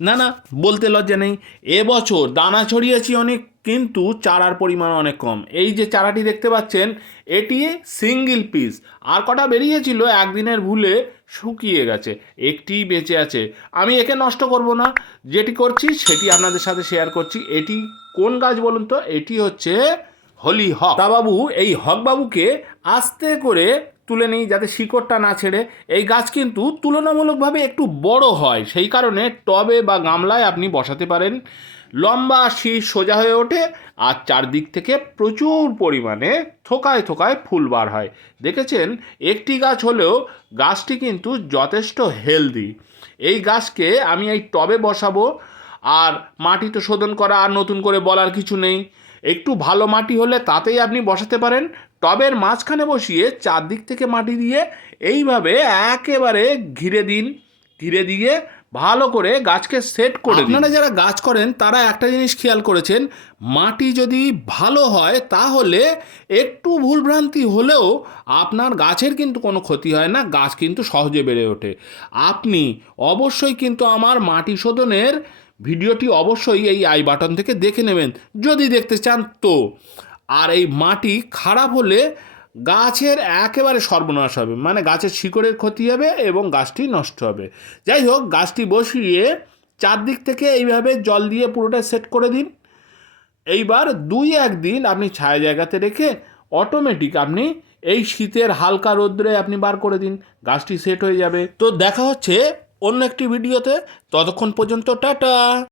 না না, বলতে লজ্জা নেই। এবছর দানা ছড়িয়েছি অনেক, কিন্তু চারার পরিমাণ অনেক কম। এই যে চারাটি দেখতে পাচ্ছেন, এটি সিঙ্গেল পিস। আর কটা বেরিয়েছিল, একদিনের ভুলে শুকিয়ে গেছে, একটি বেঁচে আছে। আমি একে নষ্ট করব না, যেটি করছি সেটি আপনাদের সাথে শেয়ার করছি। এটি কোন গাছ বলুন তো? এটি হচ্ছে হলি হক। তা বাবু, এই হক বাবুকে আস্তে করে তুলে নিই যাতে শিকড়টা না ছেড়ে। এই গাছ কিন্তু তুলনামূলকভাবে একটু বড় হয়, সেই কারণে টবে বা গামলায় আপনি বসাতে পারেন। লম্বা শীষ সোজা হয়ে ওঠে, আর চারদিক থেকে প্রচুর পরিমাণে থোকায় থোকায় ফুল বার হয়। দেখেছেন, একটি গাছ হলেও গাছটি কিন্তু যথেষ্ট হেলদি। এই গাছকে আমি এই টবে বসাবো। আর মাটি তো শোধন করা আর নতুন করে বলার কিছু নেই। একটু ভালো মাটি হলে তাতেই আপনি বসাতে পারেন। টবের মাঝখানে বসিয়ে চারদিক থেকে মাটি দিয়ে এইভাবে একেবারে ঘিরে দিন। ঘিরে দিয়ে ভালো করে গাছকে সেট করে দিন। আপনারা যারা গাছ করেন তারা একটা জিনিস খেয়াল করেছেন, মাটি যদি ভালো হয় তাহলে একটু ভুলভ্রান্তি হলেও আপনার গাছের কিন্তু কোনো ক্ষতি হয় না, গাছ কিন্তু সহজে বেড়ে ওঠে। আপনি অবশ্যই কিন্তু আমার মাটি শোধনের ভিডিওটি অবশ্যই এই আই বাটন থেকে দেখে নেবেন, যদি দেখতে চান তো। আর এই মাটি খারাপ হলে গাছের একেবারে সর্বনাশ হবে, মানে গাছের শিকড়ের ক্ষতি হবে এবং গাছটি নষ্ট হবে। যাই হোক, গাছটি বসিয়ে চারদিক থেকে এইভাবে জল দিয়ে পুরোটা সেট করে দিন। এইবার 2-1 দিন আপনি ছায়া জায়গাতে রেখে অটোমেটিক আপনি এই শীতের হালকা রোদ্রে আপনি বার করে দিন, গাছটি সেট হয়ে যাবে। তো দেখা হচ্ছে অন্য একটি ভিডিওতে, ততক্ষণ পর্যন্ত টাটা।